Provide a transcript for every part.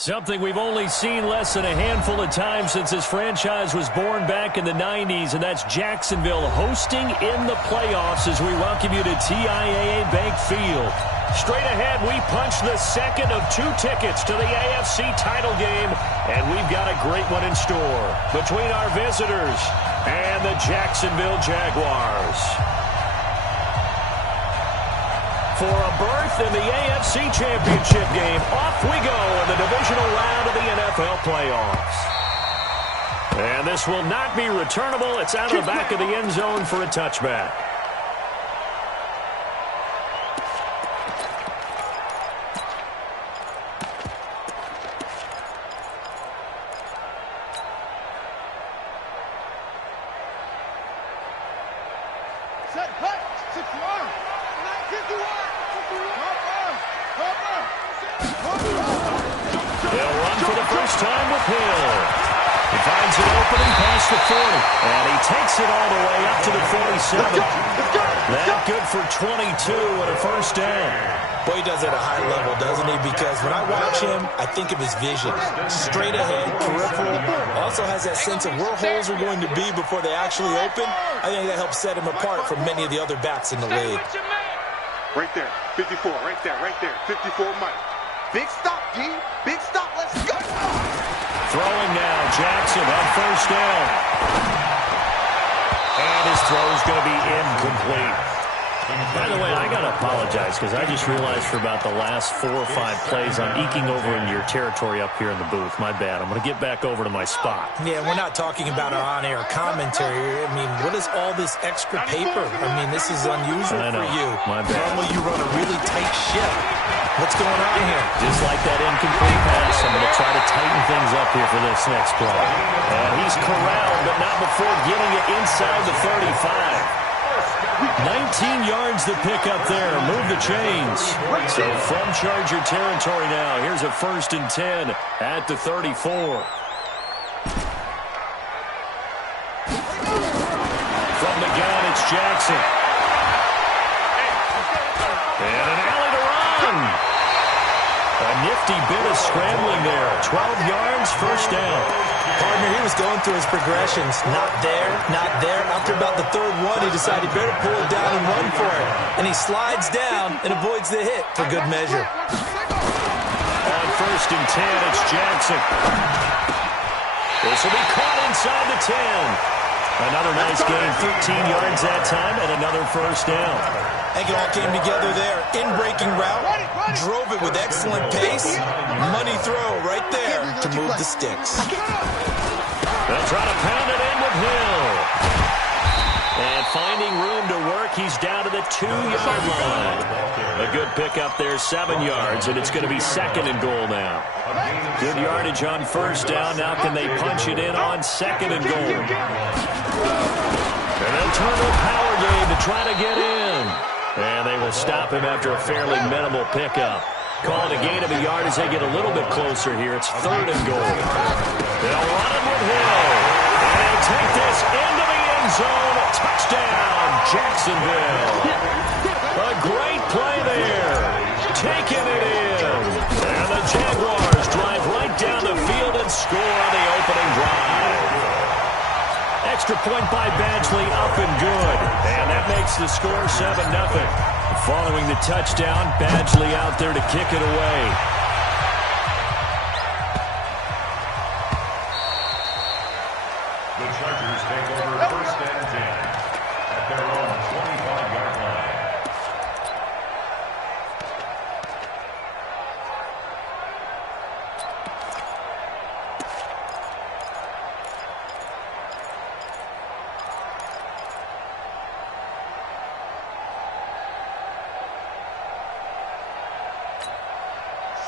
Something we've only seen less than a handful of times since this franchise was born back in the 90s, and that's Jacksonville hosting in the playoffs as we welcome you to TIAA Bank Field. Straight ahead, we punch the second of 2 tickets to the AFC title game, and we've got a great one in store between our visitors and the Jacksonville Jaguars. For a berth in the AFC Championship game, off we go in the divisional round of the NFL playoffs. And this will not be returnable. It's out of the back of the end zone for a touchback. And he takes it all the way up to the 47. That good for 22 and a first down. Boy, he does it at a high level, doesn't he? Because when I watch him, I think of his vision. Straight ahead, peripheral. Also has that sense of where holes are going to be before they actually open. I think that helps set him apart from many of the other backs in the league. Right there, 54, right there, 54, Mike. Big stop, G. Big stop, let's go. Throwing now, Jackson on first down. And his throw is going to be incomplete. By the way, I got to apologize because I just realized for about the last 4 or 5 plays I'm eking over into your territory up here in the booth. My bad. I'm going to get back over to my spot. Yeah, we're not talking about our on-air commentary. I mean, what is all this extra paper? I mean, this is unusual for you. My bad. Normally you run a really tight ship. What's going on here? Just like that incomplete pass, I'm going to try to tighten things up here for this next play. And he's corralled, but not before getting it inside the 35. 19 yards to pick up there. Move the chains. So from Charger territory now, here's a 1st and 10 at the 34. From the gun, it's Jackson. And an alley to run. A nifty bit of scrambling there. 12 yards, first down. Partner, he was going through his progressions. Not there, not there. After about the 3rd one, he decided he better pull it down and run for it. And he slides down and avoids the hit for good measure. On 1st and 10, it's Jackson. This will be caught inside the 10. Another nice gain, 13 yards that time, and another first down. I think it all came together there. In-breaking route, drove it with excellent pace. Money throw right there to move the sticks. They'll try to pound it in with Hill. And finding room to work, he's down to the 2-yard line. A good pickup there, 7 yards, and it's going to be 2nd and goal now. Good yardage on first down. Now can they punch it in on 2nd and goal? And they'll turn to a power game to try to get in. And they will stop him after a fairly minimal pickup. Calling a gain of a yard as they get a little bit closer here. It's 3rd and goal. They'll run it with Hill. And they'll take this into the end zone. Touchdown, Jacksonville. A great play there. Taking it in. And the Jaguars drive right down the field and score on the opening drive. Extra point by Badgley, up and good. And that makes the score 7-0. Following the touchdown, Badgley out there to kick it away. The Chargers take over 1st and 10 at their own 25-yard line.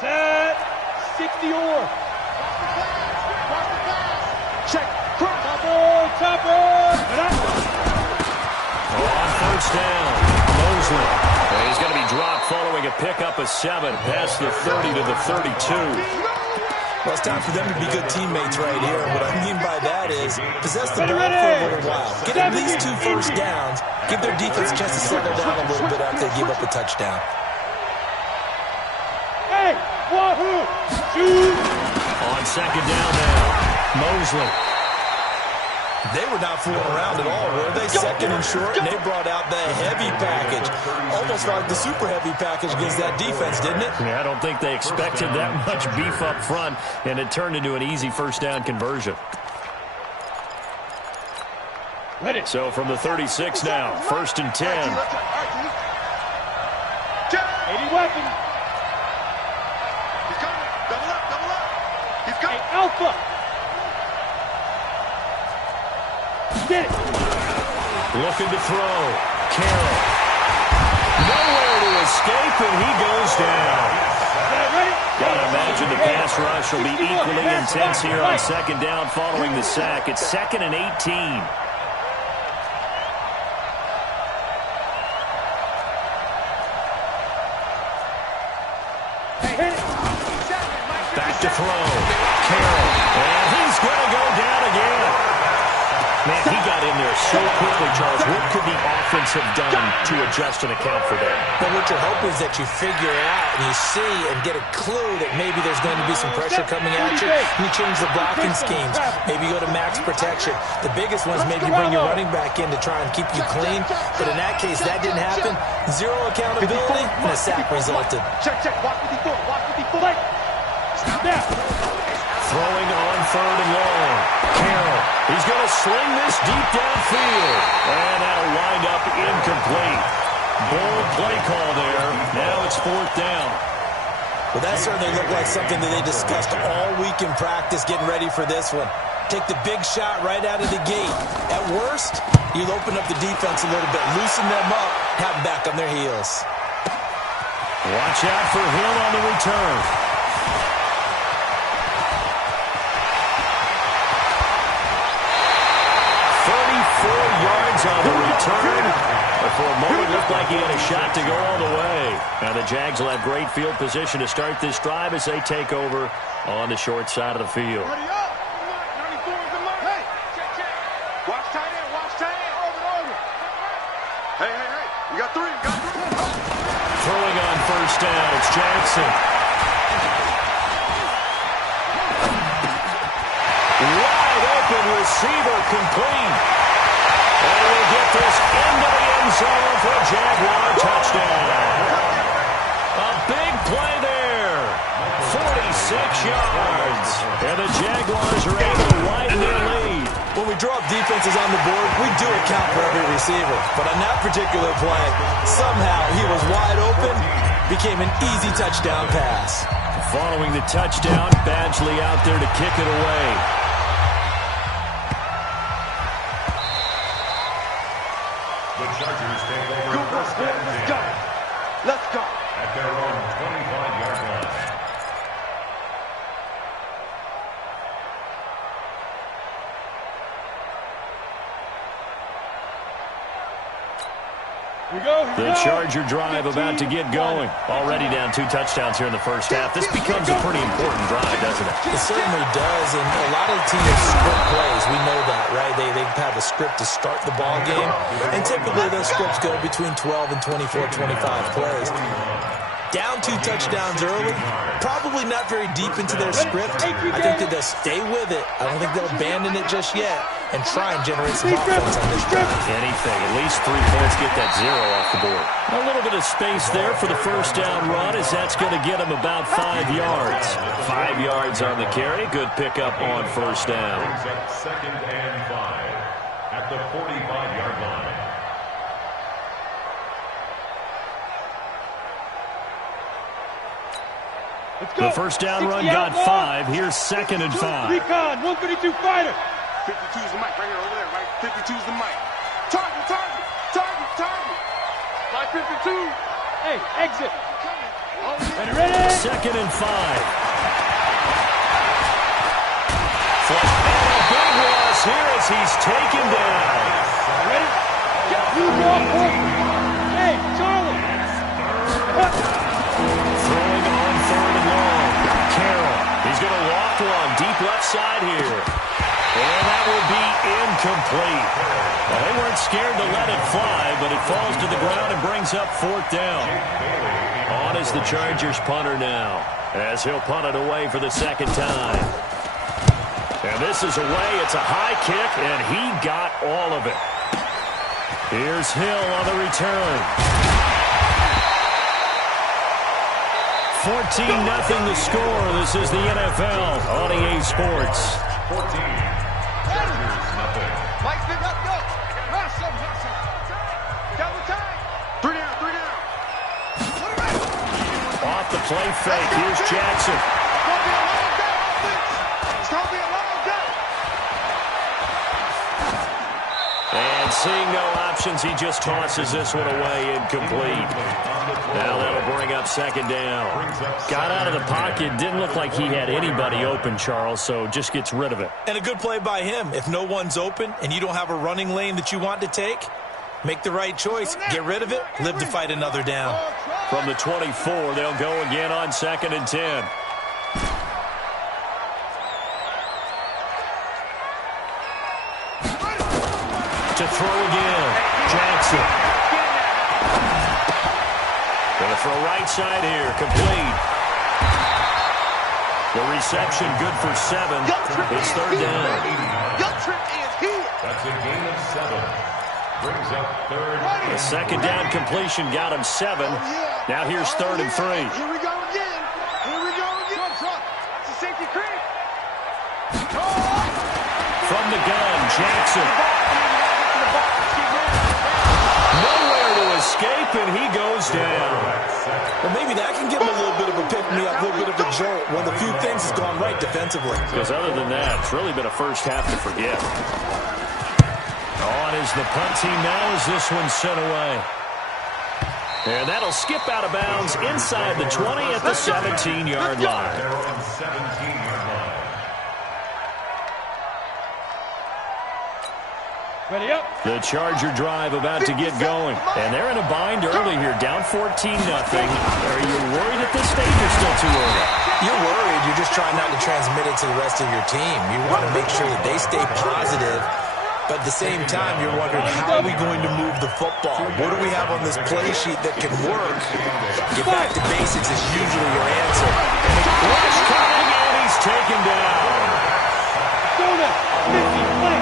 Set. 60-or. Check. Topper. On first down, Mosley. And he's going to be dropped following a pickup of 7 past the 30 to the 32. Well, it's time for them to be good teammates right here. What I mean by that is possess the ball for a little while. Get at least 2 first downs. Give their defense a chance to settle down a little bit after they give up a touchdown. Hey, wahoo! Shoot. On second down now, Mosley. They were not fooling around at all, were they? Second and short, and they brought out the heavy package. Almost like the super heavy package against that defense, didn't it? Yeah, I don't think they expected that much beef up front, and it turned into an easy first down conversion. Ready. So from the 36 now, 1st and 10. 80 weapons. He's coming. Double up, double up. He's Hey, coming. Alpha. Get it. Looking to throw. Carroll. Nowhere to escape, and he goes down. Ready? Gotta imagine the pass rush will be equally intense here on second down following the sack. It's 2nd and 18. Back to throw. Carroll. And he's going to go down again. Man, he got in there so quickly, Charles. What could the offense have done to adjust and account for that? But what you're hoping is that you figure out and you see and get a clue that maybe there's going to be some pressure coming at you, and you change the blocking schemes. Maybe you go to max protection. The biggest one is maybe you bring your running back in to try and keep you clean. But in that case, that didn't happen. Zero accountability, and a sack resulted. Check, check. Watch 54. Watch 54. Snap. Throwing on 3rd and long. Carroll. He's going to sling this deep downfield. And that'll wind up incomplete. Bold play call there. Now it's 4th down. Well, that certainly looked like something that they discussed all week in practice getting ready for this one. Take the big shot right out of the gate. At worst, you'll open up the defense a little bit, loosen them up, have them back on their heels. Watch out for Hill on the return. 34 yards on the return. But for a moment, it looked like he had a shot to go all the way. Now the Jags will have great field position to start this drive as they take over on the short side of the field. Ready up. 94 is the mark. Hey. Check, check. Watch tight end. Watch tight end. Over. Hey, hey, hey. We got three. We got three. Throwing on 1st down, it's Jackson. Wide open receiver complete. And we'll get this into the end zone for a Jaguar touchdown. A big play there. 46 yards. And the Jaguars are able to widen their lead. When we draw up defenses on the board, we do account for every receiver. But on that particular play, somehow he was wide open, became an easy touchdown pass. Following the touchdown, Badgley out there to kick it away. The Chargers take over first and 10. Let's go. At their own 25-yard line. The Charger drive about to get going. Already down 2 touchdowns here in the first half. This becomes a pretty important drive, doesn't it? It certainly does, and a lot of teams script plays. We know that, right? They have a script to start the ball game, and typically those scripts go between 12 and 24, 25 plays. Down 2 touchdowns early, probably not very deep into their script. I think that they'll stay with it. I don't think they'll abandon it just yet and try and generate some offense on this drive. Anything, at least 3 points, get that 0 off the board. A little bit of space there for the first down run, as that's going to get them about 5 yards. 5 yards on the carry. Good pickup on 1st down. Brings up 2nd and 5 at the 45-yard line. The first down run got 5. Here's 2nd and 5. Recon, 132 fighter. 52's the mic right here over there, right? 52's the mic. Target, target, target, target. Like 52. Hey, exit. Ready? 2nd and 5. And a big loss here as he's taken down. Ready? You walk forward. Hey, Charlie. Throwing on 3rd and long. Carroll. He's going to walk one deep left side here. And that will be incomplete. Well, they weren't scared to let it fly, but it falls to the ground and brings up 4th down. On is the Chargers punter now, as he'll punt it away for the 2nd time. And this is away. It's a high kick, and he got all of it. Here's Hill on the return. 14-0 the score. This is the NFL on EA Sports. 14. Chargers, nothing. Mike, pick up, go. Hustle. Double time. 3 down, 3 down. Off the play fake. Here's Jackson. It's going to be a long day, offense. It's going to be a long day. And seeing no options, he just tosses this one away incomplete. Now that'll bring up 2nd down. Got out of the pocket. Didn't look like he had anybody open, Charles, so just gets rid of it. And a good play by him. If no one's open and you don't have a running lane that you want to take, make the right choice. Get rid of it. Live to fight another down. From the 24, they'll go again on 2nd and 10. To throw again. Jackson. Gonna throw right side here. Complete. The reception good for 7. It's 3rd down. Your trip is here. That's a gain of 7. Brings up 3rd. The 2nd down completion got him 7. Now here's 3rd and 3. Here we go again. It's a safety creep. From the gun, Jackson. Nowhere to escape, and he goes down. Well, maybe that can give him a little bit of a pick-me-up, a little bit of a jolt. One of the few things has gone right defensively. Because other than that, it's really been a first half to forget. On is the punt team now as this one's sent away. And that'll skip out of bounds inside the 20 at the 17-yard line. Their own 17-yard line. Ready up. The Charger drive about to get going. And they're in a bind early here, down 14-0. Are you worried at this stage or still too early? You're worried. You're just trying not to transmit it to the rest of your team. You want to make sure that they stay positive. But at the same time, you're wondering, how are we going to move the football? What do we have on this play sheet that can work? Get back to basics is usually your answer. Rush coming, and he's taken down. Go there. 50, play.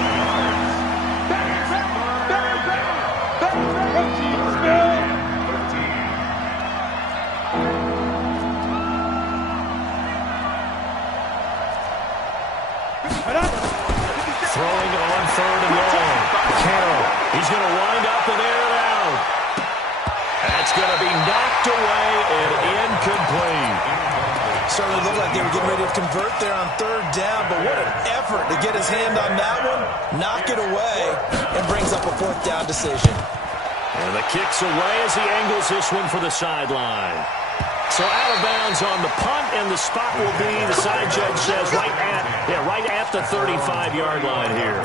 Throwing on 3rd and long. Carroll, he's going to wind up and air it out. That's going to be knocked away and incomplete. Certainly looked like they were getting ready to convert there on 3rd down, but what an effort to get his hand on that one, knock it away, and brings up a 4th down decision. And the kick's away as he angles this one for the sideline. So out of bounds on the punt, and the spot will be, the side judge says, right at the 35-yard line here.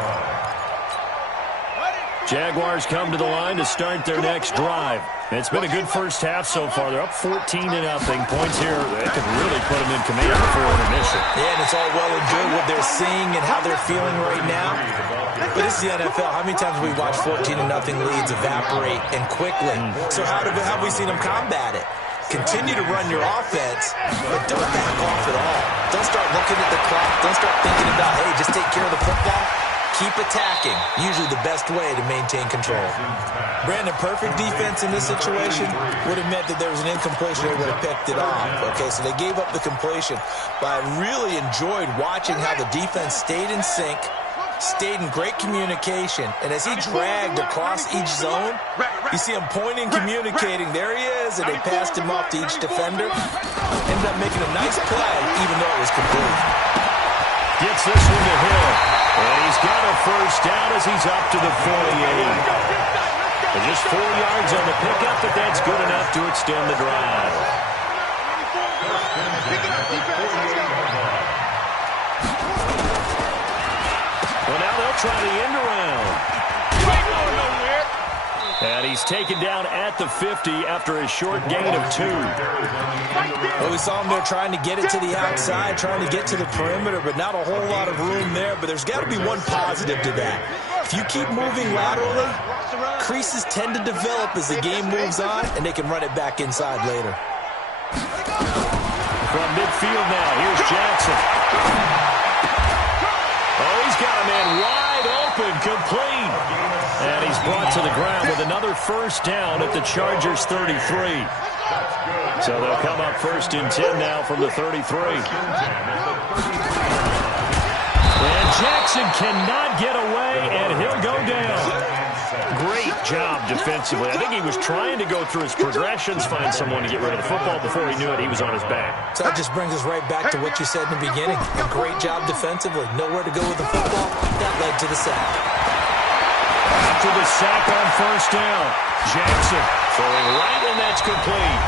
Jaguars come to the line to start their next drive. It's been a good first half so far. They're up 14-0. Points here that could really put them in command before intermission. Yeah, and it's all well and good what they're seeing and how they're feeling right now. But this is the NFL. How many times have we watched 14-0 leads evaporate and quickly? So how have we seen them combat it? Continue to run your offense, but don't back off at all. Don't start looking at the clock. Don't start thinking about, hey, just take care of the football. Keep attacking. Usually the best way to maintain control. Brandon, perfect defense in this situation would have meant that there was an incompletion. They would have picked it off. Okay, so they gave up the completion. But I really enjoyed watching how the defense stayed in sync, stayed in great communication, and as he dragged across each zone, you see him pointing, communicating. There he is, and they passed him off to each defender. Ended up making a nice play, even though it was complete. Gets this one to Hill, and he's got a first down as he's up to the 48. And just 4 yards on the pickup, but that's good enough to extend the drive. Well, now they'll try the end around. And he's taken down at the 50 after a short gain of 2. Well, we saw him there trying to get it to the outside, trying to get to the perimeter, but not a whole lot of room there. But there's got to be one positive to that. If you keep moving laterally, Creases tend to develop as the game moves on, and they can run it back inside later. From midfield now, here's Jackson. Oh, he's got a man wide open, complete. And he's brought to the ground with another first down at the Chargers' 33. So they'll come up 1st and 10 now from the 33. And Jackson cannot get away, and he'll go down. Great job defensively. I think he was trying to go through his progressions, find someone to get rid of the football. Before he knew it, he was on his back. So that just brings us right back to what you said in the beginning. A great job defensively. Nowhere to go with the football. That led to the sack. After the sack on 1st down, Jackson throwing right, and that's complete.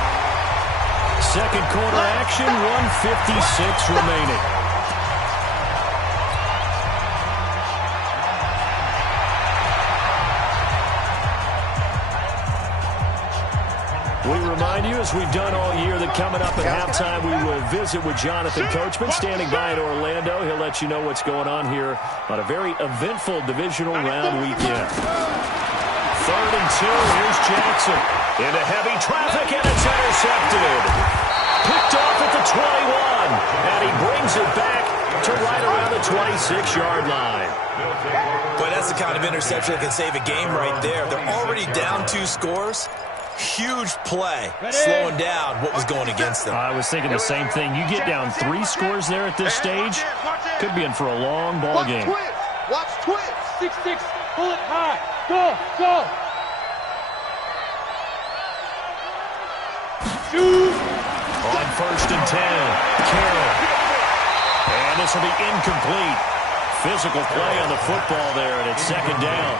Second quarter action, 1:56 remaining. We remind you, as we've done all year, that coming up at halftime, we will visit with Jonathan Coachman, standing by in Orlando. He'll let you know what's going on here on a very eventful divisional round weekend. 3rd and 2, here's Jackson. Into heavy traffic, and it's intercepted. Picked off at the 21, and he brings it back to right around the 26-yard line. But that's the kind of interception that can save a game right there. They're already down 2 scores. Huge play, slowing down what was going against them. I was thinking the same thing. You get down 3 scores there at this stage, could be in for a long ball game. Watch twist. 6-6. Pull it high. Go. Shoot. On 1st and 10, Carroll. And this will be incomplete. Physical play on the football there, and it's 2nd down.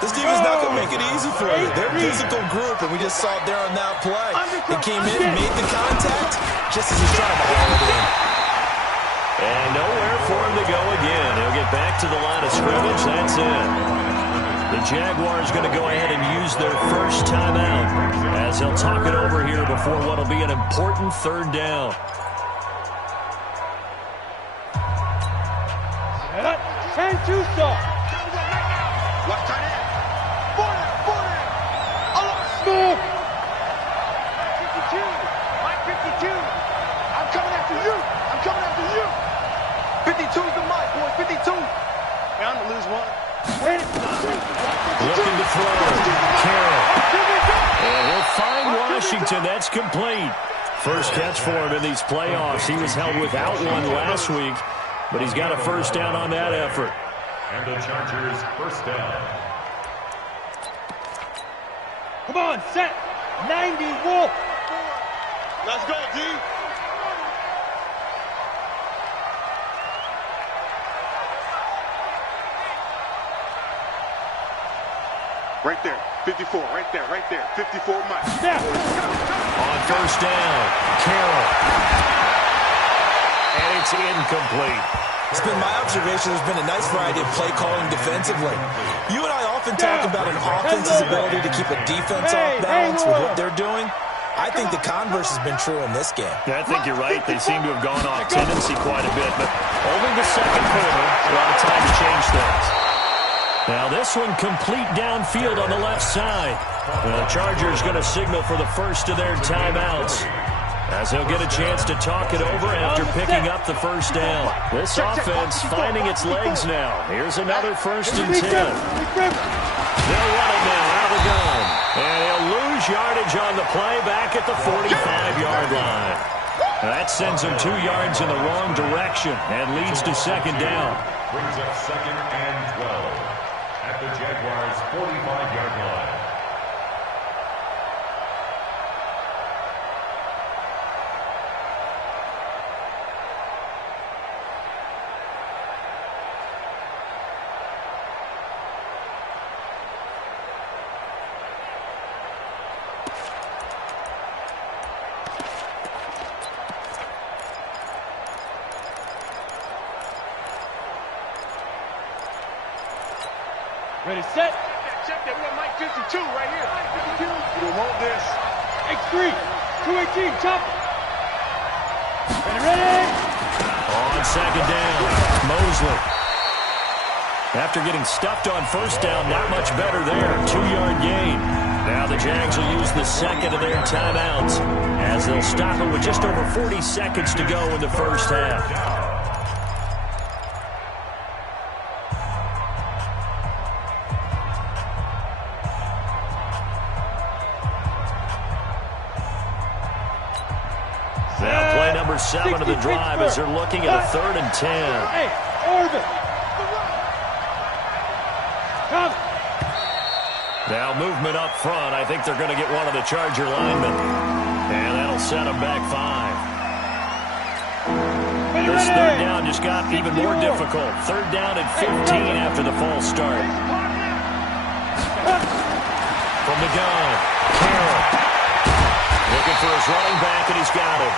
This team is not going to make it easy for you. They're a physical group, and we just saw it there on that play. They came in, made the contact, just as he's trying to haul it in. And nowhere for him to go again. He'll get back to the line of scrimmage. That's it. The Jaguars going to go ahead and use their first timeout as he'll talk it over here before what will be an important 3rd down. And Tucson. Watch tight end. 40. Smooth. 52. Mike 52. I'm coming after you. 52's the mic, boy. 52. Bound to lose one. Looking to throw. Carroll. And he'll find Washington. That's complete. First catch for him in these playoffs. He was held without one last week, but he's got a first down on that effort. And the Chargers' first down. Come on, set. 90, Wolf. Let's go, D. Right there. 54. Right there. 54, Mike. Yeah. On 1st down, Carroll. And it's incomplete. It's been my observation there's been a nice variety of play calling defensively. You and I often talk about an offense's ability to keep a defense off balance with what they're doing. I think the converse has been true in this game. Yeah, I think you're right. They seem to have gone off tendency quite a bit, but only the 2nd quarter, a lot of time to change things. Now this one complete downfield on the left side. The Chargers going to signal for the first of their timeouts, as he'll get a chance to talk it over after picking up the first down. This offense finding its legs now. Here's another 1st and 10. They'll run it now out of the gun. And he'll lose yardage on the play back at the 45-yard line. That sends him 2 yards in the wrong direction and leads to 2nd down. Brings up 2nd and 12 at the Jaguars' 45-yard line. Ready, set. Check that. We got Mike 52 right here. Mike 52. We want this. X3. 218. Chop. Ready. On 2nd down, Mosley. After getting stuffed on first down, not much better there. 2-yard gain. Now the Jags will use the second of their timeouts as they'll stop it with just over 40 seconds to go in the first half. Now play number 7 of the drive as they're looking at a 3rd and 10. Hey, Oregon. Come. Now movement up front. I think they're going to get one of the Charger linemen. And that'll set them back 5. This 3rd down just got even more difficult. 3rd down and 15 after the false start. From the gun, Carroll. Looking for his running back, and he's got it.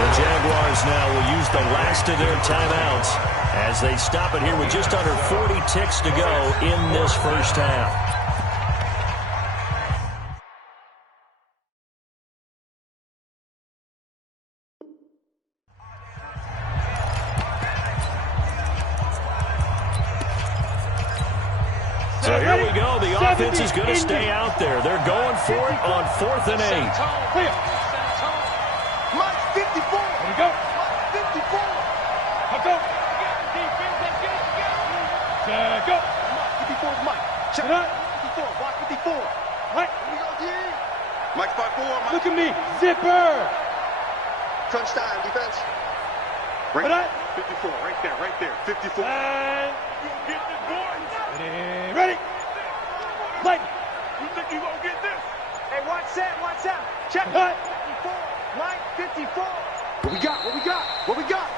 The Jaguars now will use the last of their timeouts as they stop it here with just under 40 ticks to go in this first half. So here we go. The offense is going to stay out there. They're going for it on 4th and 8. Mike, 54. There you go. Mike, 54. Let's go. Check up. Mike, 54 is Mike. Check Get up. 54. Block 54. Right. Here we go, D. Mike 54. Mike. Look at me. Zipper. Crunch time, defense. Right. Right. 54. Right there. 54. And You get this, boys. ready. Light. You think you gonna get this? Hey, watch that. Check it. Cut. 54. Mike, 54. What we got?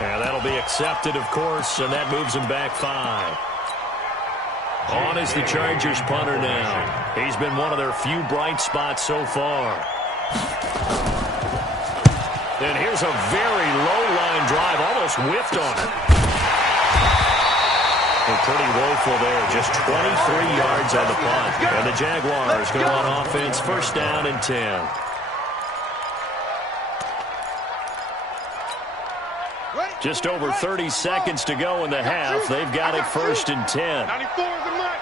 And that'll be accepted, of course, and that moves him back 5. On is the Chargers punter now. He's been one of their few bright spots so far. And here's a very low-line drive, almost whiffed on it. And pretty woeful there, just 23 yards on the punt. And the Jaguars go on offense, 1st down and 10. Just over 30 seconds to go in the half. They've got it 1st and 10. 94 is a Mike.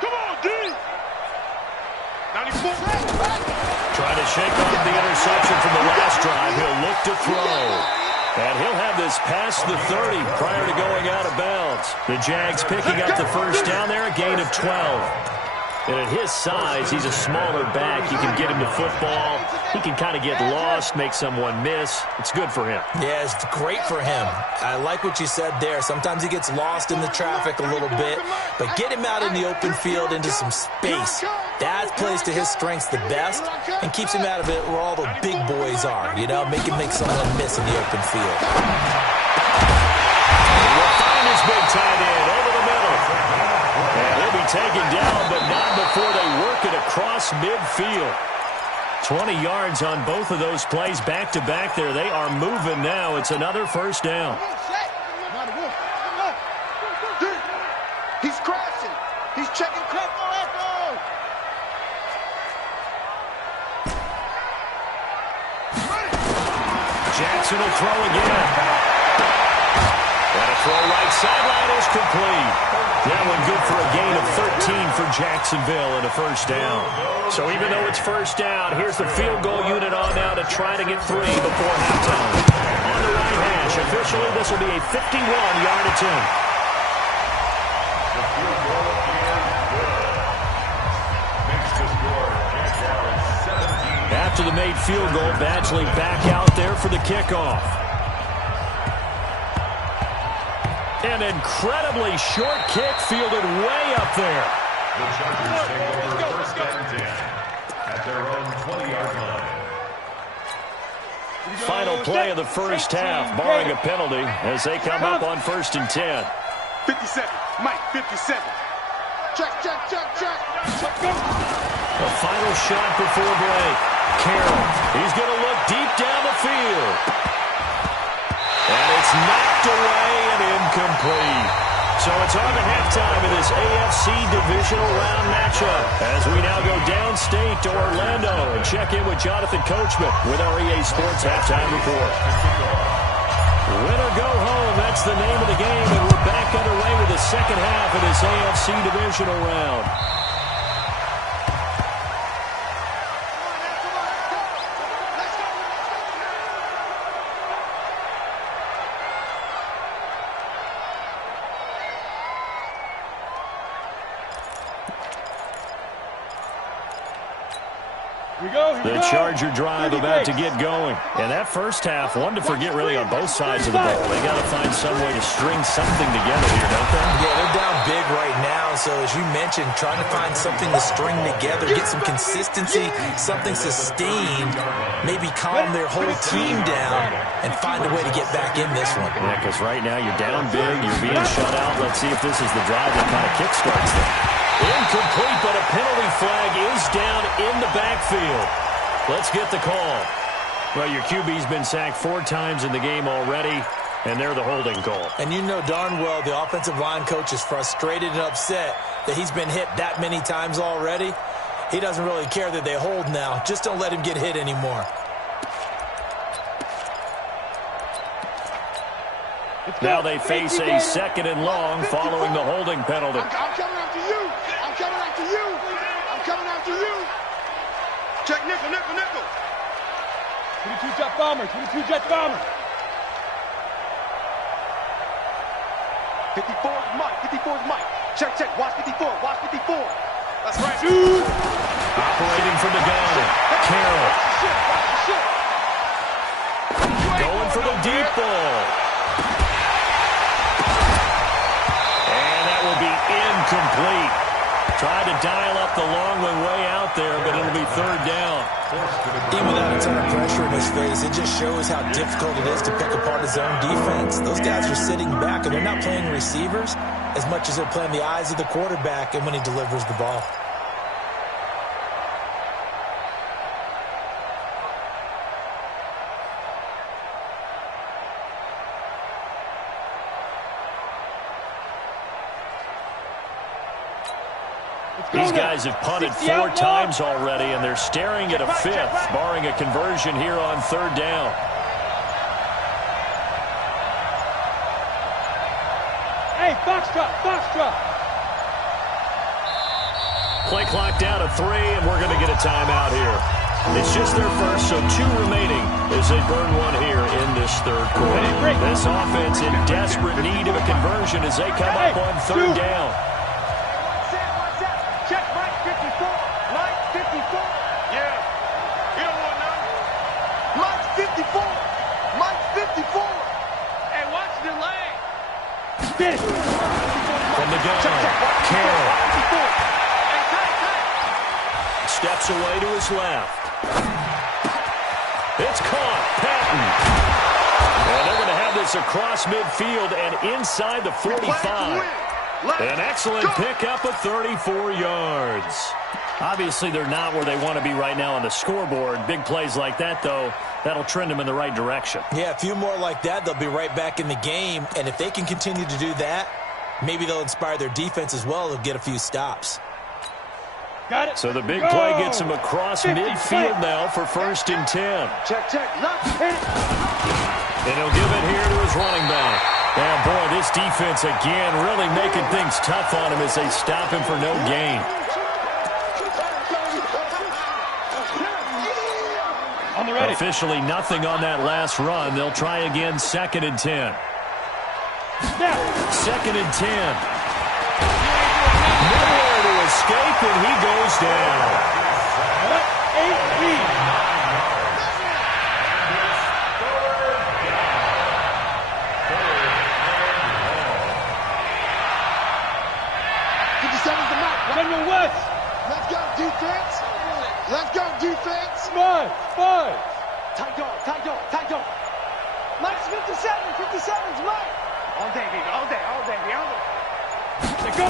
Come on, D. 94. Trying to shake off the interception from the last drive. He'll look to throw. And he'll have this past the 30 prior to going out of bounds. The Jags picking up the 1st down there, a gain of 12. And at his size, he's a smaller back. You can get him to football. He can kind of get lost, make someone miss. It's good for him. Yeah, it's great for him. I like what you said there. Sometimes he gets lost in the traffic a little bit, but get him out in the open field into some space. That plays to his strengths the best and keeps him out of it where all the big boys are, you know, make him make someone miss in the open field. We'll find his big tight end over the middle. And he'll be taken down, but not before they work it across midfield. 20 yards on both of those plays back-to-back there. They are moving now. It's another 1st down. He's crashing. He's checking crap. Jackson will throw again. And a throw right sideline is complete. That one good for a gain of 13 for Jacksonville and a 1st down. So even though it's 1st down, here's the field goal unit on now to try to get 3 before halftime. On the right hash, officially this will be a 51-yard attempt. After the made field goal, Badgley back out there for the kickoff. An incredibly short kick fielded way up there. The Chargers take over 1st and 10 at their own 20-yard line. Final play of the first half, barring a penalty, as they come up on 1st and 10. 57. Mike, 57. Check. The final shot before break. Carroll, he's going to look deep down the field. And it's knocked away and incomplete. So it's on to halftime of this AFC Divisional Round matchup as we now go downstate to Orlando and check in with Jonathan Coachman with our EA Sports Halftime Report. Winner go home that's the name of the game, and we're back underway with the second half of this AFC Divisional round. The Charger drive about to get going. And that first half, one to forget really on both sides of the ball. They got to find some way to string something together here, don't they? Yeah, they're down big right now. So as you mentioned, trying to find something to string together, get some consistency, something sustained, maybe calm their whole team down and find a way to get back in this one. Yeah, because right now you're down big, you're being shut out. Let's see if this is the drive that kind of kickstarts them. Incomplete, but a penalty flag is down in the backfield. Let's get the call. Well, your QB's been sacked 4 times in the game already, and they're the holding call. And you know darn well the offensive line coach is frustrated and upset that he's been hit that many times already. He doesn't really care that they hold now. Just don't let him get hit anymore. Now they face a second and long following the holding penalty. I'm coming after you. I'm coming after you. I'm coming after you. Check nickel, nickel, nickel. 22 jet bomber, 22 jet bomber. 54 is Mike, 54 is Mike. Check, check, watch 54, watch 54. That's right. Shoot. Operating from the gun, Carroll. Going for the deep ball. And that will be incomplete. Tried to dial up the long one way out there, but it'll be third down. Even without a ton of pressure in his face, it just shows how difficult it is to pick apart his own defense. Those guys are sitting back, and they're not playing receivers as much as they're playing the eyes of the quarterback and when he delivers the ball. These guys have punted 4 times already, and they're staring at a 5th, barring a conversion here on third down. Hey, foxtrot, foxtrot. Play clock down to 3, and we're going to get a timeout here. It's just their first, so 2 remaining as they burn one here in this third quarter. This offense in desperate need of a conversion as they come up on third down. Check Mike 54. Mike 54. Yeah. You don't want none. Mike's 54. Mike's 54. Hey, watch the lane. Spin. From the gun, Carroll. Hey, tight. Steps away to his left. It's caught. Patton. And they're going to have this across midfield and inside the 45. An excellent pickup of 34 yards. Obviously, they're not where they want to be right now on the scoreboard. Big plays like that, though, that'll trend them in the right direction. Yeah, a few more like that, they'll be right back in the game. And if they can continue to do that, maybe they'll inspire their defense as well. They'll get a few stops. Got it. So the big play gets them across midfield now for 1st and 10. Check. Left. Hit it. And he'll give it here to his running back. Yeah, boy, this defense again really making things tough on him as they stop him for no gain. On the ready. Officially nothing on that last run. They'll try again 2nd and 10. Snap. 2nd and 10. Nowhere to escape, and he goes down. 18. General West. Let's go, defense. Let's go, defense. Five. Tight dog. Mike's 57's Mike. All day, baby. Let go.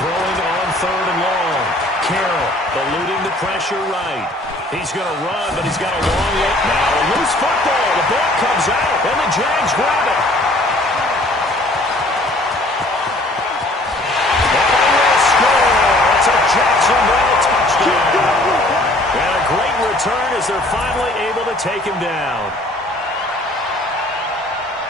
Throwing on 3rd and long. Carroll eluding the pressure right. He's going to run, but he's got a long way. Now a loose football. The ball comes out, and the Jags grab it. Jacksonville touchdown. And a great return as they're finally able to take him down.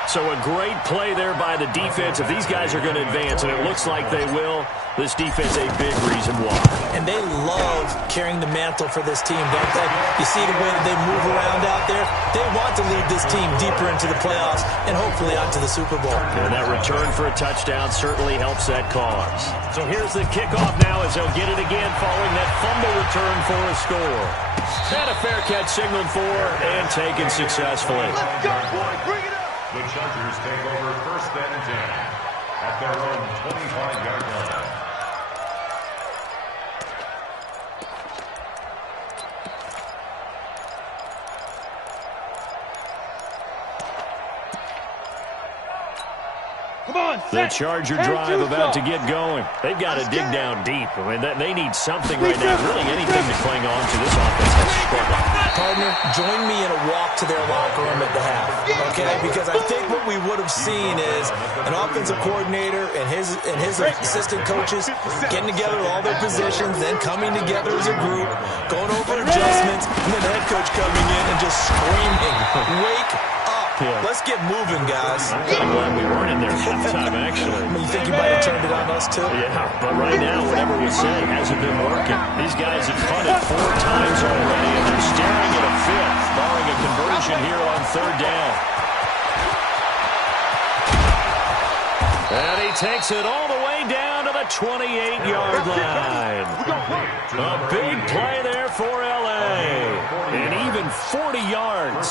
So So a great play there by the defense. If these guys are going to advance, and it looks like they will, this defense a big reason why. And they love carrying the mantle for this team, don't they? You see the way that they move around out there? They want to lead this team deeper into the playoffs and hopefully onto the Super Bowl. And that return for a touchdown certainly helps that cause. So here's the kickoff now as they'll get it again following that fumble return for a score. And a fair catch signaled for and taken successfully. Let's go, boy. Bring it up. The Chargers take over 1st and 10 at their own 25-yard line. The Charger drive about to get going. They've got to dig down deep. I mean, they need something right now, really anything to cling on to. This offense has struggled. Partner, join me in a walk to their locker room at the half, okay? Because I think what we would have seen is an offensive coordinator and his assistant coaches getting together with all their positions, then coming together as a group, going over adjustments, and then the head coach coming in and just screaming, "Wake up. Let's get moving, guys." I'm kind of glad we weren't in there at halftime, actually. You think you might have turned it on us, too? Yeah, but right now, whatever was said hasn't been working. These guys have punted 4 times already, and they're staring at a 5th, barring a conversion here on 3rd down. And he takes it all the way down to the 28-yard line. A big play there for L.A. And even 40 yards.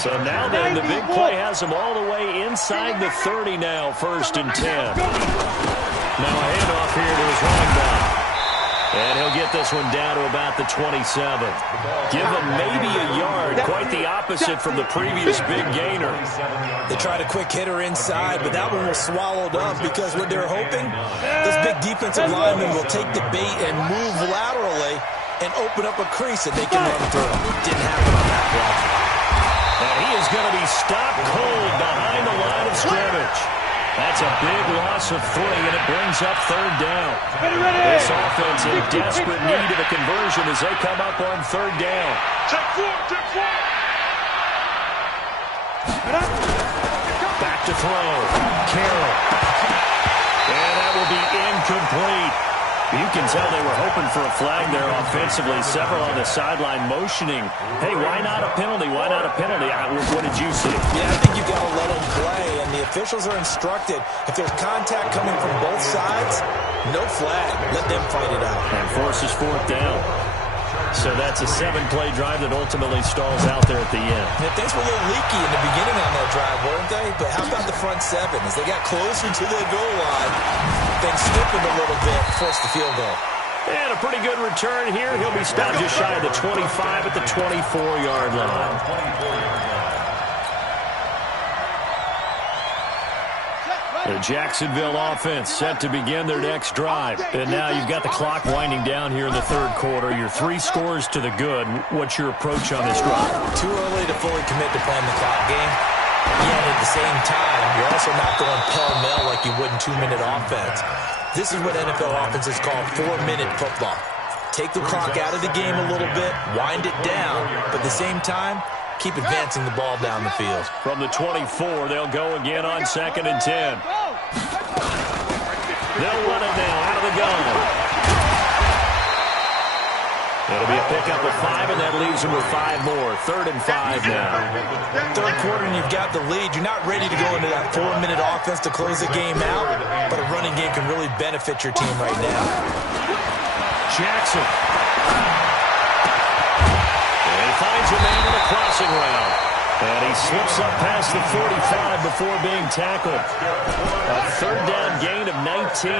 So now then, the big play has them all the way inside the 30 now, 1st and 10. Now a handoff here to his running back. And he'll get this one down to about the 27. Give him maybe a yard. Quite the opposite from the previous big gainer. They tried a quick hitter inside, but that one was swallowed up because what they're hoping, this big defensive lineman will take the bait and move laterally and open up a crease that they can run through. Didn't happen on that play. And he is going to be stopped cold behind the line of scrimmage. That's a big loss of 3, and it brings up 3rd down. This offense in desperate need of a conversion as they come up on 3rd down. Check 4, check 4. Back to throw. Carroll. And that will be incomplete. You can tell they were hoping for a flag there offensively. Several on the sideline motioning. Hey, why not a penalty? Why not a penalty? What did you see? Yeah, I think you've got to let them play, and the officials are instructed. If there's contact coming from both sides, no flag. Let them fight it out. And forces 4th down. So that's a 7-play drive that ultimately stalls out there at the end. Yeah, things were a little leaky in the beginning on that drive, weren't they? But how about the front 7? As they got closer to the goal line, things stiffened a little bit, forced the field goal. And a pretty good return here. He'll be stopped just shy of the 25 at the 24-yard line. The Jacksonville offense set to begin their next drive. And now you've got the clock winding down here in the 3rd quarter. Your 3 scores to the good. What's your approach on this drive? Too early to fully commit to playing the clock game. Yet at the same time, you're also not going pell-mell like you would in 2-minute offense. This is what NFL offenses call 4-minute football. Take the clock out of the game a little bit, wind it down, but at the same time, keep advancing the ball down the field. From the 24, they'll go again on 2nd and 10. They'll run it now out of the gun. It'll be a pickup of 5, and that leaves them with 5 more. 3rd and 5 now. 3rd quarter, and you've got the lead. You're not ready to go into that 4-minute offense to close the game out, but a running game can really benefit your team right now. Jackson. And he finds a man in the crossing route. And he slips up past the 45 before being tackled. A 3rd down gain of 19.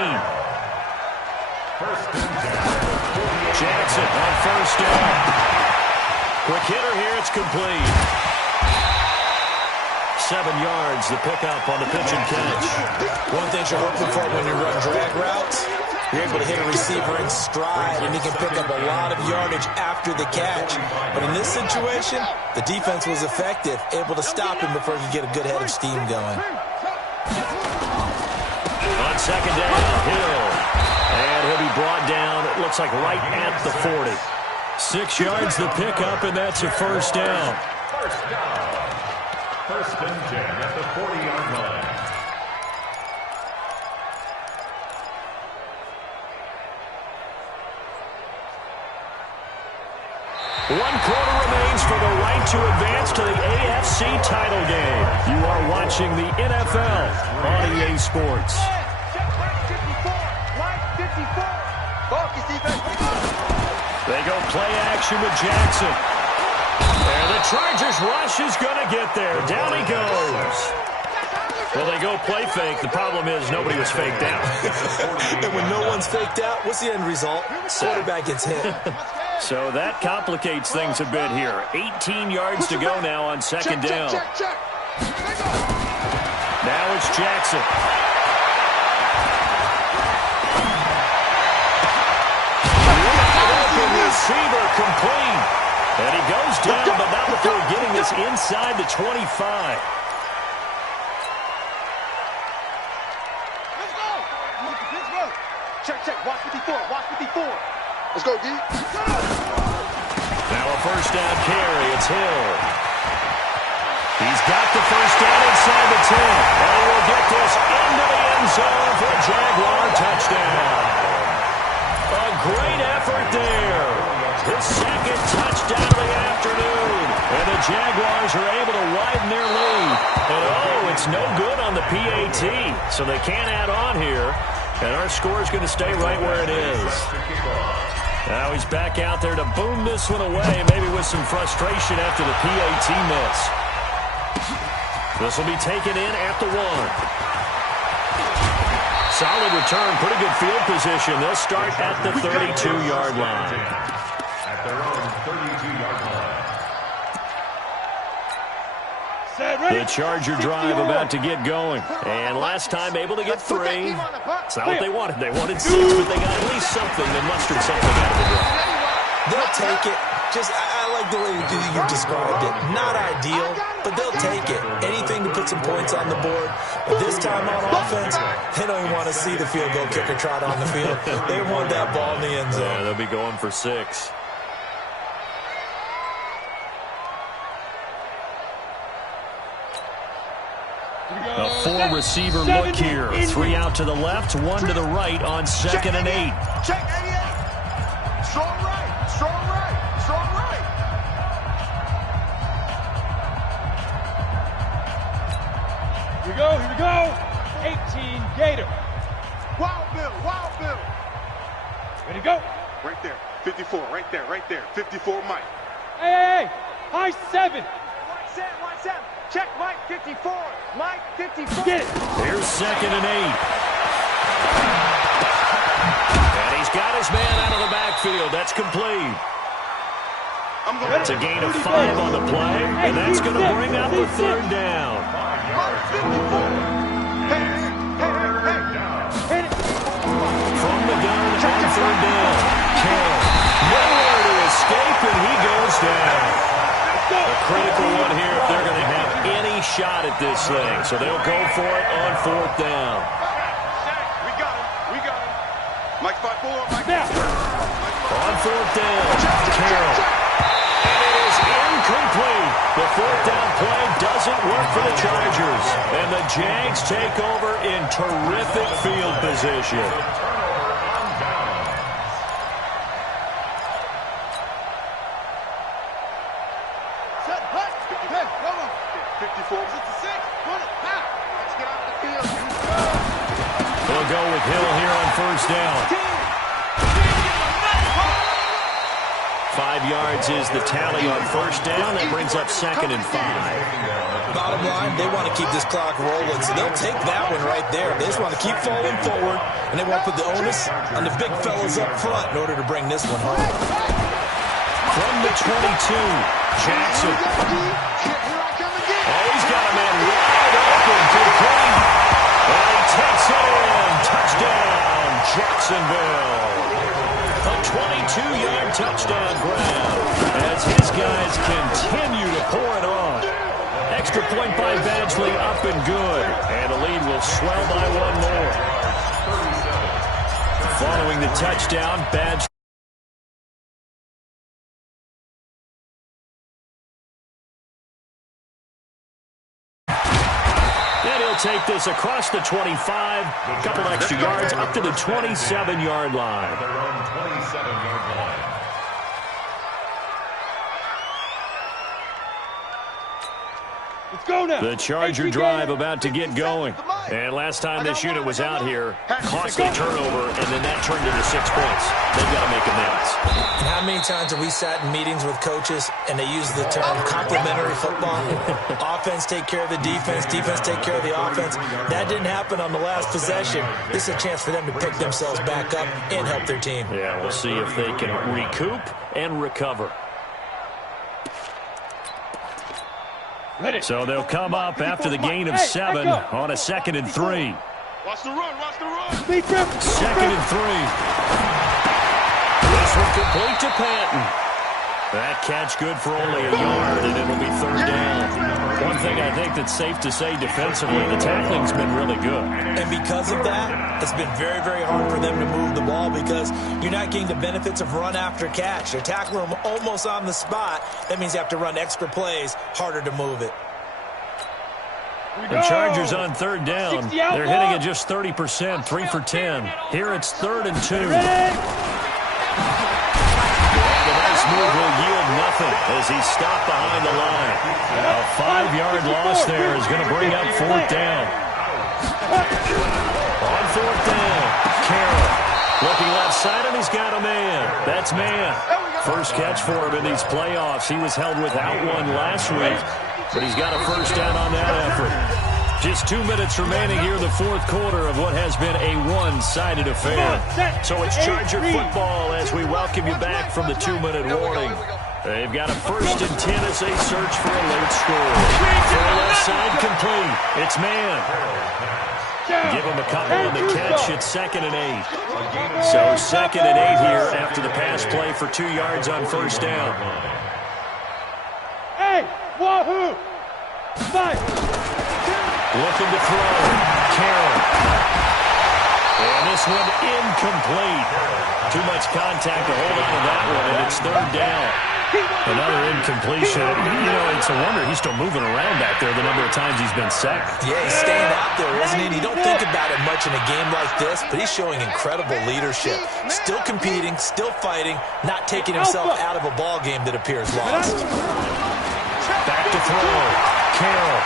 Jackson on 1st down. Quick hitter here, it's complete. 7 yards, the pickup on the pitch and catch. One thing you're looking for when you run drag routes, you're able to hit a receiver in stride, and he can pick up a lot of yardage after the catch. But in this situation, the defense was effective, able to stop him before he could get a good head of steam going. On 2nd down, Hill. And he'll be brought down, it looks like right at the 40. 6 yards the pickup, and that's a 1st down. First and 10 at the 40-yard line. One quarter remains for the right to advance to the AFC title game. You are watching the NFL on EA Sports. They go play action with Jackson. And the Chargers rush is going to get there. Down he goes. Well, they go play fake. The problem is nobody was faked out. And when no one's faked out, what's the end result? Quarterback gets hit. So that complicates things a bit here. 18 yards to go now on second down. Now it's Jackson. Open receiver complete. And he goes down, but not before getting this inside the 25. Let's go. Check. Watch 54. Let's go, D. Now a first down carry. It's Hill. He's got the first down inside the 10. And he will get this into the end zone for a Jaguar touchdown. A great effort there. His second touchdown of the afternoon. And the Jaguars are able to widen their lead. And it's no good on the PAT. So they can't add on here. And our score is going to stay right where it is. Now he's back out there to boom this one away, maybe with some frustration after the PAT miss. This will be taken in at the 1. Solid return, pretty good field position. They'll start at the 32-yard line. At their own 32-yard line. The Charger drive about to get going. And last time able to get 3. It's not what they wanted. They wanted 6, but they got at least something. They mustered something out of the drive. They'll take it. I like the way you described it. Not ideal, but they'll take it. Anything to put some points on the board. But this time on offense, they don't even want to see the field goal kicker trot on the field. They want that ball in the end zone. Yeah, they'll be going for 6. A 4-receiver look here. 3 out to the left, 1 to the right on second and 8. Check 88. Strong right. Here we go. 18 Gator. Wild Bill. Ready to go. Right there. 54. Right there. 54 Mike. Hey. High 7. One set. Check Mike 54. Mike 54. Get it. Here's second and 8. And he's got his man out of the backfield. That's complete. It's a gain of 5 on the play, and that's going to bring up a third down. From the gun on third down. Carroll. Nowhere to escape, and he goes down. A critical one here if they're going to have any shot at this thing. So they'll go for it on 4th down. We got him. Mike 5-4. Mike. On 4th down, Carroll. And it is incomplete. The 4th down play doesn't work for the Chargers. And the Jags take over in terrific field position. They'll go with Hill here on first down. 5 yards is the tally on first down. That brings up second and 5. Bottom line, they want to keep this clock rolling, so they'll take that one right there. They just want to keep falling forward, and they won't put the onus on the big fellas up front in order to bring this one home. From the 22, Jackson. Oh, he's got a man wide open, complete. And he takes it in. Touchdown, Jacksonville. A 22-yard touchdown grab as his guys continue to pour it on. Extra point by Badgley, up and good. And the lead will swell by 1 more. Following the touchdown, Badgley. take this across the 25, a couple extra yards up to the 27-yard line. Their own 27-yard line. Let's go now. The Charger drive about to get going. And last time this unit was out here, costly turnover, and then that turned into 6 points. They've got to make amends. And how many times have we sat in meetings with coaches and they use the term complementary football? Offense take care of the defense, defense take care of the offense. That didn't happen on the last possession. This is a chance for them to pick themselves back up and help their team. Yeah, we'll see if they can recoup and recover. So they'll come up after the gain of 7 on a 2nd and 3. Watch the run, watch the run. 2nd and 3. This one complete to Patton. That catch good for only a yard, and it'll be 3rd down. One thing I think that's safe to say defensively, the tackling's been really good. And because of that, it's been very, very hard for them to move the ball because you're not getting the benefits of run after catch. They're tackling them almost on the spot. That means you have to run extra plays, harder to move it. The Chargers on 3rd down. They're hitting at just 30%, 3 for 10. Here it's 3rd and 2. Move will yield nothing as he's stopped behind the line. A 5-yard loss there is going to bring up 4th down. On 4th down, Carroll looking left side, and he's got a man. That's man. First catch for him in these playoffs. He was held without one last week, but he's got a 1st down on that effort. Just 2 minutes remaining here in the 4th quarter of what has been a one-sided affair. So it's Charger football as we welcome you back from the 2-minute warning. They've got a 1st and 10 as they search for a late score. For the left side complete. It's man. Give him a couple on the catch. It's 2nd and 8. So 2nd and 8 here after the pass play for 2 yards on 1st down. Hey, wahoo! 5. Looking to throw. Carroll. And this one incomplete. Too much contact to hold on to that one, and it's 3rd down. Another incompletion. You know, it's a wonder he's still moving around back there the number of times he's been sacked. Yeah, he's staying out there, isn't he? You don't think about it much in a game like this, but he's showing incredible leadership. Still competing, still fighting, not taking himself out of a ball game that appears lost. Back to throw. Carroll.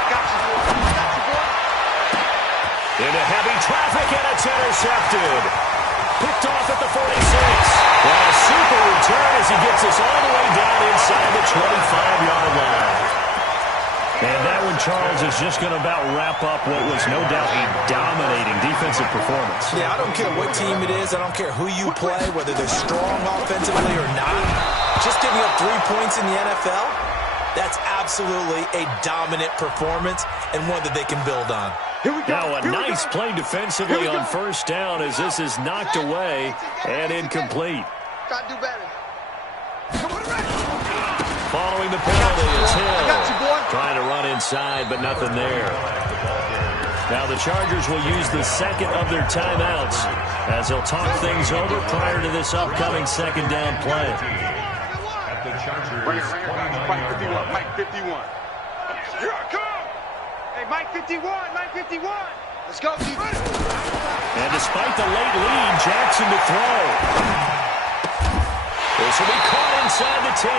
Into heavy traffic, and it's intercepted. Picked off at the 46. Well, a super return as he gets us all the way down inside the 25-yard line. And that one, Charles, is just going to about wrap up what was no doubt a dominating defensive performance. Yeah, I don't care what team it is. I don't care who you play, whether they're strong offensively or not. Just giving up 3 points in the NFL, that's absolutely a dominant performance and one that they can build on. Now a nice play defensively on 1st down as this is knocked away and incomplete. Got to do better. Following the penalty, it's Hill. Trying to run inside, but nothing there. Now the Chargers will use the 2nd of their timeouts as they'll talk things over prior to this upcoming 2nd down play. At the Chargers, Mike 51, Mike 51. Here I come. Hey, Mike 51, Mike 51. Let's go, defense. And despite the late lead, Jackson to throw. This will be caught inside the 10.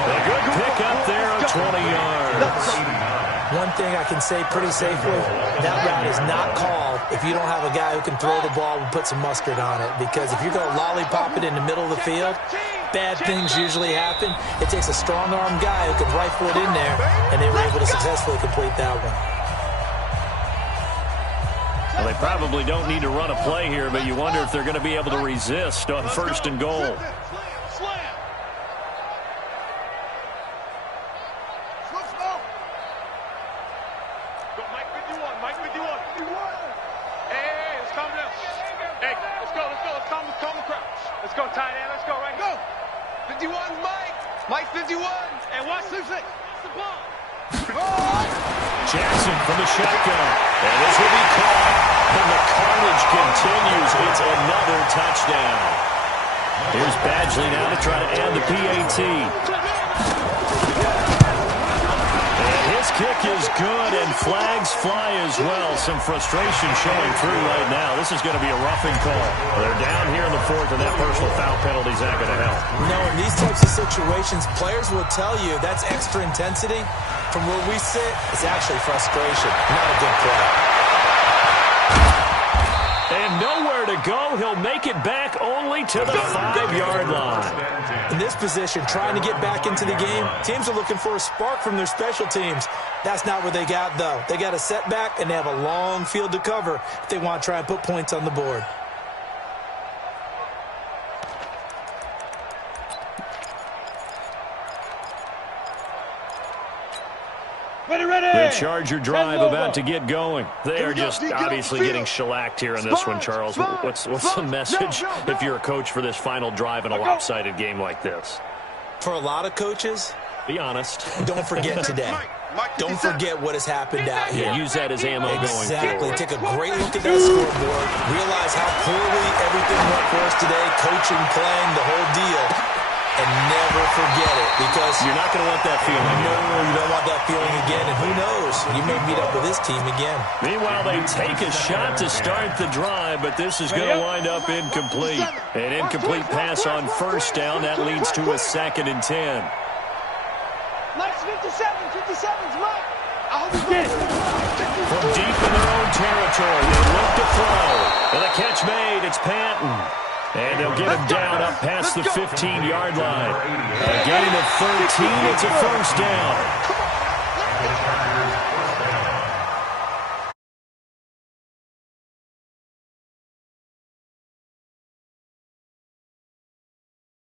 A good pick up there of 20 yards. One thing I can say pretty safely, that route is not called if you don't have a guy who can throw the ball and put some mustard on it. Because if you're going to lollipop it in the middle of the field, bad things usually happen. It takes a strong-arm guy who can rifle it in there, and they were able to successfully complete that one. Well, they probably don't need to run a play here, but you wonder if they're going to be able to resist on 1st and goal. Let's go, tight end. Let's go right here. Go. 51, Mike. Mike 51. And watch this. That's the ball. Jackson from the shotgun. And this will be caught. And the carnage continues. It's another touchdown. Here's Badgley now to try to add the PAT. And his kick is good, and flags fly as well. Some frustration showing through right now. This is going to be a roughing call. They're down here in the fourth, and that personal foul penalty is not going to help. No, in these types of situations, players will tell you that's extra intensity. From where we sit, it's actually frustration, not a good play. And nowhere to go. He'll make it back only to the 5-yard line. In this position, trying to get back into the game, teams are looking for a spark from their special teams. That's not what they got, though. They got a setback, and they have a long field to cover if they want to try and put points on the board. The Charger drive about to get going. They are just obviously getting shellacked here in this one, Charles. What's the message if you're a coach for this final drive in a lopsided game like this? For a lot of coaches, be honest. Don't forget today. Don't forget what has happened out here. Yeah, use that as ammo going forward. Exactly. Take a great look at that scoreboard. Realize how poorly everything went for us today, coaching, playing, the whole deal. And never forget it, because you're not going to want that feeling. No, you don't want that feeling again. And who knows? You may meet up with this team again. Meanwhile, they take a shot to start the drive, but this is going to wind up incomplete. An incomplete pass on first down. That leads to a 2nd and 10. Mike's 57's Mike. I hope you get it. From deep in their own territory, they look to throw. And the catch made. It's Panton. And they'll get him down up past the 15-yard line. A gain of 13. It's a first down.